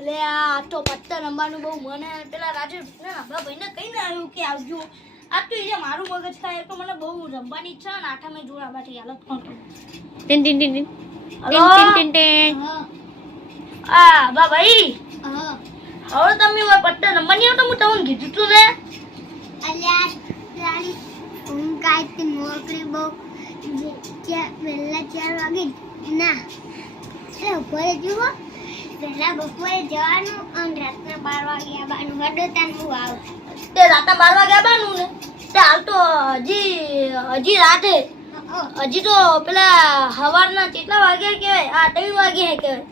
એટલે આ તો પત્તા રમવાનું બહુ મને પેલા રાજેશ ના ભાઈને કહીને આવ્યું કે આવજો. આ તો એ મારું મગજ ખાય તો મને બહુ રમવાની ઈચ્છા ને આઠા મેં જોડા બાટી હાલત કોણ tin tin tin hello tin tin. આ બા ભાઈ હા હવે તમે ઓય પત્તા રમવાની આવતો હું તમને કીધું તું ને અલ્યા તારી ઊંઘ કાઢતી મોકરી બહુ વહેલા 4 વાગે ના એટલે બપોરે જુઓ વહેલા બપોરે જવાનું અને રાતના 12 વાગે આવવાનું હડો તાન હું આવ તે રાતના 12 વાગે આવવાનું ને તે હાલ તો હજી રાતે હજી તો પેલા સવારના કેટલા વાગ્યા કહેવાય આ 3 વાગે કહેવાય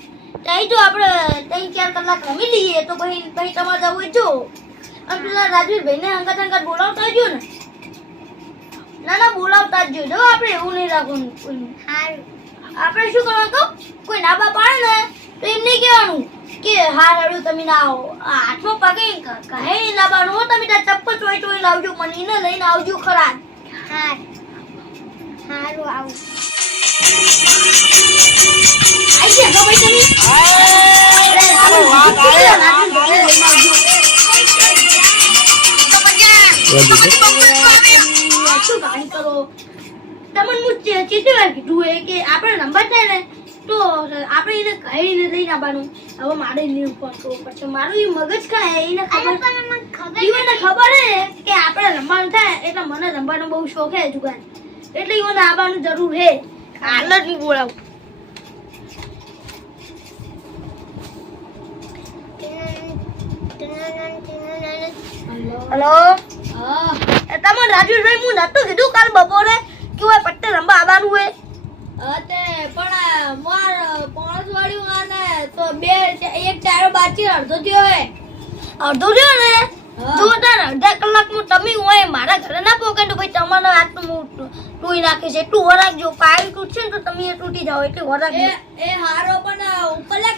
ત્યાં જો આપણે 3-4 કલાક રમી લઈએ તો પછી તમારે જવું હોય જો અને પેલા રાજવીરભાઈને હંગાત બોલાવતા જો ને ના બોલાવતા જ જો આપણે એવું નહીં રાખવાનું કોઈનું. સારું આપણે શું કરવાનું કહું કોઈ નાબા પાડે ને તો એમ નહીં કહેવાનું કે હા હેડું તમે ના આવો આ હાથમાં પગે કહે નહીં લાવવાનું હો તમે ત્યાં ચપ્પલ ચોઈ લાવજો મને એને લઈને આવજો ખરા. સારું આવું આઈ ગયા તો ભાઈ તમે શું ગાડી કરો તમને હું ચીચવા કીધું એ કે આપણે નંબર થાય ને તો આપણે એને કહીને લઈને આવવાનું. હવે મારે નહીં પડતો પછી મારું એ મગજ ખાય એને ખબર ઈવને ખબર હે કે આપણે રમવાનું થાય એટલે મને રમવાનો બહુ શોખ હે જુગાર એટલે ઈવને આવવાનું જરૂર હે. હાલ જ હું બોલાવું. હેલો હા તમારે રાજુભાઈ હું નતું કીધું કાલ બપોરે કે ઓય પટ્ટે રમવા આવવાનું હે અતે પણ માર પોણસ વાળ્યું અને તો એક ચારો બાકી અડધો થયો હે અડધો રહ્યો ને જો તાર અડધા કલાકમાં તમે હોય મારા ઘરે ના પહોંચે ભાઈ તમારો હાથનું હું ટૂઈ નાખીશ એટલું વરાગજો પાણી તૂટશે ને તો તમે એ તૂટી જાઓ એટલું વરાગજો. એ હારો પણ ઉપલા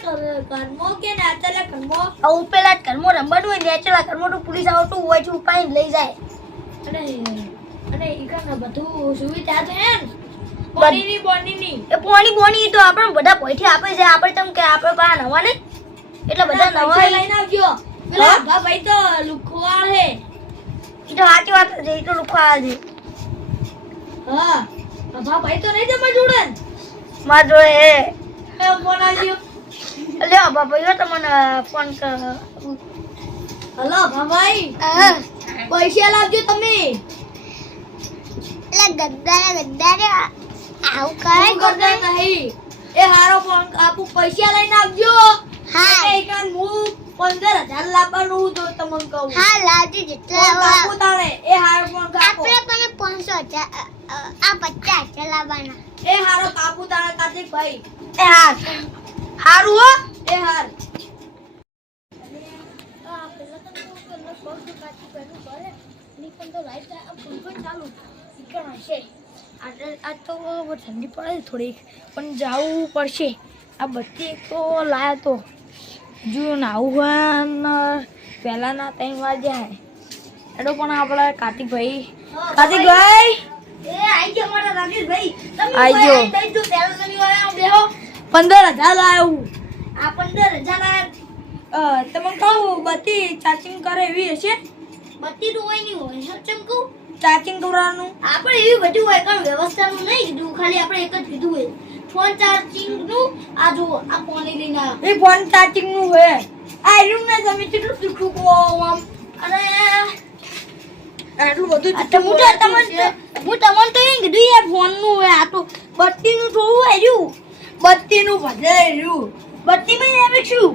ઘરમો કે ને આતલા ઘરમો આવું પેલા જ ઘરમાં રમવાનું હોય નેચરલ ઘરમાં તો પોલીસ આવતું હોય છે ઉપાડીને લઈ જાય. અને ઈકન બધું સુવિધા છે ને પાણીની બોનીની એ પોણી તો આપણે બધા પૈથી આપે છે આપણે તેમ કે આપણે બહાર નવા નહીં એટલે બધા નવા લઈને આવજો પેલા ભાઈ તો લુખવાળ હે એ તો સાચી વાત છે એ તો લુખવા છે હા ભાઈ તો નહીં જમા જોડે માં જો એ ફોન આવ્યો લ્યો બાબા તમને ફોન કર. હલો ભાઈ પૈસા લાવજો તમે એટલે ગદ્દારે આવું કરે કરતા નહીં એ હારો ફોન આપું પૈસા લઈને આવજો હા એકાન હું 15,000 લાવવાનું તો તમને કહું હા લાવજો જેટલા કાપુ તાણે એ હારો ફોન કાપો આપણે પણ 500 આ 50 લાવવાના એ હારો કાપુ તાણે કાર્તિક ભાઈ એ હા હારું હો એ હાર આજ તો ઠંડી પડે થોડીક પણ જવું પડશે. આ બધી એક તો લાયા તો જો નાવું હોય ને પહેલાના 3 વાગ્યા હે એડો પણ આપણા કાર્તિકભાઈ એ આઈ ગયો મારા રાજેશભાઈ તમે આઈ ગયો. દઈ દો પહેલા તમે વાળા બેહો 15,000 લાવ્યું. આ 15,000 આ તમે કહું બત્તી ચાર્જિંગ કરે એવી હશે બત્તી તો હોય નહીં હોય ચમકુ ચાર્જિંગ કરવાનું આપણે એવી બધું હોય કારણ વ્યવસ્થાનું નહીં કીધું ખાલી આપણે એક જ કીધું હોય ફોન ચાર્જિંગ નું આ જો આ પાણી લઈને આવ્યો. એ ફોન ચાર્જિંગ નું હોય આ રૂમ ને તમે કેટલું શીખવું કો આમ અને આટલું બધું આ તો હું તમને તો એમ કીધું યાર ફોન નું હોય આ તો બત્તી નું થોડું આવ્યું બત્તી નું ભજે રહ્યું બત્તી માં આવે શું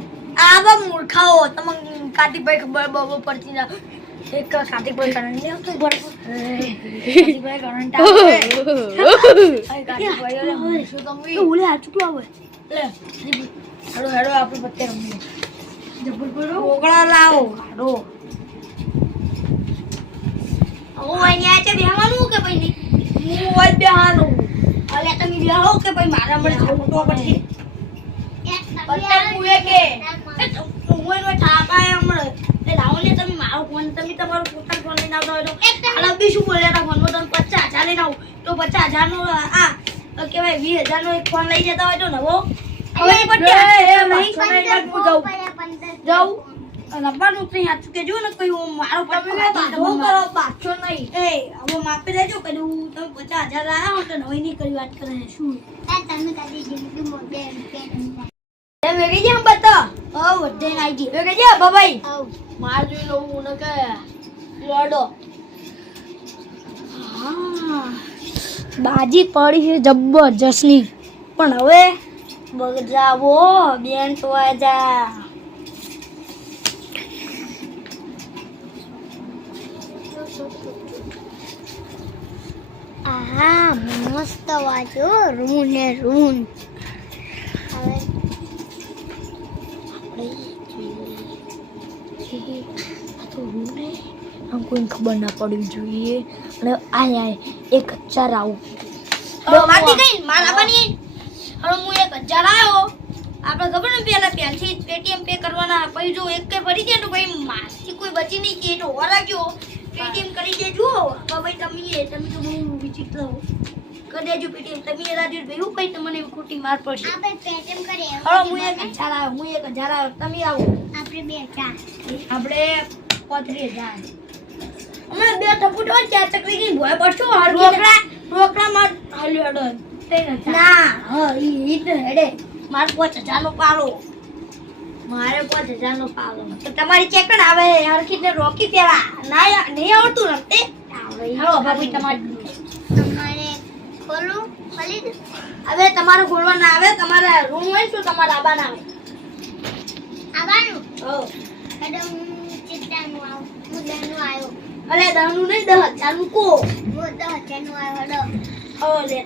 આવા મૂર્ખાઓ તમને કાર્તિકભાઈ ખબર બબો પડતી ના એક કાર્તિકભાઈ કરંટ લે આવતો બરાબર કાર્તિકભાઈ કરંટ આવે કાર્તિકભાઈ અરે શું તમે ઓલે આ ચૂકલો આવે લે હેડો હેડો આપણે પત્તે રમીએ જબરપુર ઓગળા લાવો હાડો હું અહીંયા છે બેહવાનું કે ભાઈ નહીં હું હોય બેહાનું હવે તમે બેહો કે ભાઈ મારા મને ફોટો પછી પત્તે મુએ કે હું એનો ઠાકાય હમણાં એ લાવો ને તમે મારો ફોન તમે તમારો પોતાનો ફોન લઈને આવતા હોય તો હાલ બી શું બોલ્યા હતા ફોનમાં તમે 50,000 લઈને આવો તો 50,000 નો આ કહેવાય 20,000 નો એક ફોન લઈ જતા હોય તો નવો હવે એ નહીં પણ સમય હું જાઉં 15 જાઉં રમવાનું તો સાચું કે જો ને કોઈ મારો હું કરો પાછો નહીં એ હવે માપી દેજો કદું તમે 50,000 લાયા હો તો નવી ની કરી વાત કરે શું તમે કદી જિંદગી મોટે રૂપિયા એ વેગી જામ બતા ઓ વધે નાઈ ગઈ વેગી જા બાબાઈ આવ માર જોઈ લો હું ન કે લોડો બાજી પડી છે જબરજસ્તની પણ હવે બગજાવો બેન ટવાજા આહા મસ્ત વાજો રૂન ને રૂન હવે કોઈને ખબર ના પડવી જોઈએ અને આય 1000 આવું મારતી ગઈ મારા બની હવે હું 1000 આવ્યો આપણે ખબર ને પહેલથી પેટીએમ પે કરવાના પછી જો એક કે પડી જાય તો ભાઈ માસી કોઈ બચી નહીં કે તો ઓરાજો પેટીએમ કરી દેજો ભાઈ તમે તો બહુ વિચિત્ર હો કરી દેજો પેટીએમ તમે રાજો ભાઈ હું કઈ તમને ખોટી માર પડશે આપણે પેટમ કરીએ હવે હું 1000 આવ્યો હું 1000 આવ્યો તમે આવો આપણે બે ચાર આપણે 35,000 અમે બે ટપુટો ચાર ચકરી ગઈ ભોય પડશો રોકડા માર હાલ્યો ડર ના હા ઈ તો હેડે માર 5,000 નો પાલો મારે 5,000 નો પાલો તો તમારી ચેકણ આવે હરખી ને રોકી પેલા ના નહીં આવડતું રમતે હાલો ભાભી તમારી તમારે ખોલું ખોલી દે હવે તમારે ખોલવા ના આવે તમારે રૂમ હોય તો તમારે આબા ના આવે આવવાનું હો એટલે હું ચિત્તાનું આવું હું દહનું આવ્યો અલે દાનું નહીં 10,000 નું કો હું 10,000 આવ્યો હડો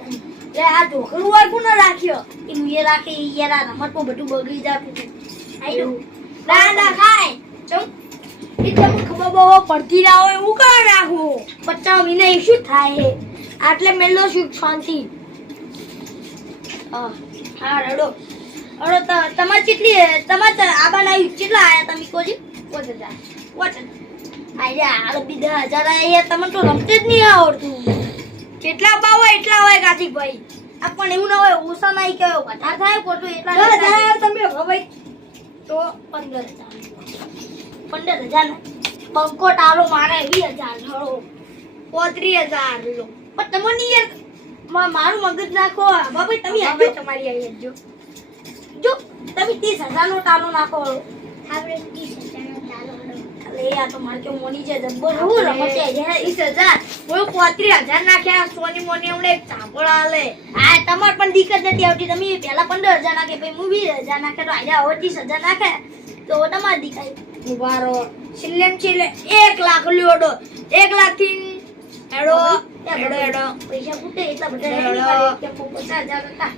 લે આ ઢોકળું વાળું ના રાખ્યો એ મુએ રાખે ઈ યાર રમતમાં બધું બગડી જાતું છે આઈ ના ખાય ચમ ઈ તમને ખબર બહુ પડતી ના હોય એવું કર રાખો 50 મહિને શું થાય આટલે મેલો શું શાંતિ હા રડો તમાર કેટલી તમાર આબા ના કેટલા આયા તમે કોજી 5,000 આઈ આ બીજા 1000 આયા તમને તો રમતે જ નહીં આવડતું કેટલા બા હોય એટલા હોય ગાજીભાઈ આપણ એવું ના હોય ઓછા નહીં કે વધારે થાય ખોટું એટલા તમે ભાઈ તો 15,000 પંકો ટાળો મારે 20,000 ઢળો 35,000 લો પણ તમને યાર મારું મગજ નાખો ભાઈ તમે હવે તમારી આવી જો જો તમે 30,000 નો ટાળો નાખો આપણે 30,000 નો ચાલો હડો અરે આ તો મારે કે મોની છે જબ્બર હું રમતે 20,000 હું 35,000 નાખ્યા સોની મોની હમણે એક ચાપડ આલે આ તમાર પણ દિક્કત નથી આવતી તમે પહેલા 15,000 નાખે પછી હું 20,000 નાખે તો આયા હવે 30,000 નાખે તો તમાર દીકાઈ ઉભારો છેલ્લે 1 લાખ લ્યોડો 1 લાખ થી એડો પૈસા ફૂટે એટલા બધા કે 50,000 હતા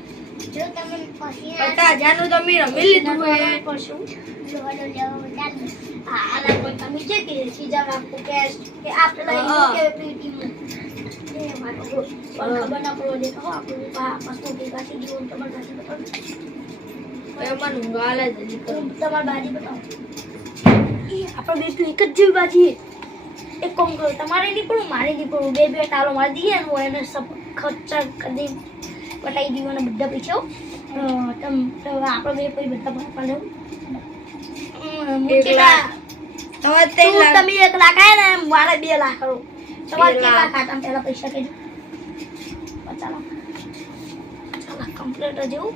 જો તમે પછી 50,000 નું તમે રમી લીધું હે પરશું હડો લેવો ચાલો આલા કોઈ તમે જે કે સીધા રાખો કેશ કે આપણે કે પીટી એ મારો ખબર ના પડો દે તો આપણું પાસપોર્ટ કે કાસી જીવન તમાર પાસે બતાવો એમાં નુંગાલે જલ્દી તમાર બાજી બતાવો આપણે બે તો એક જ જેવી બાજી એક કામ કરો તમારે નહીં પડું મારે નહીં પડું બે ટાલો મારી દઈએ ને એને સબ ખર્ચા કરી પટાઈ દીવાના બધા પૈસા આપણે બે પછી બધા પાડે તમે 1 લાખ આયા ને મારે 2 લાખ કરો તમારે કેટલા ખાતામાં પહેલા પૈસા કહેજો 50 લાખ કમ્પ્લીટ જેવું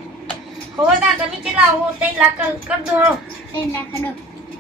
હવે તા તમે કેટલા હો 3 લાખ કર દો 3 લાખ હડો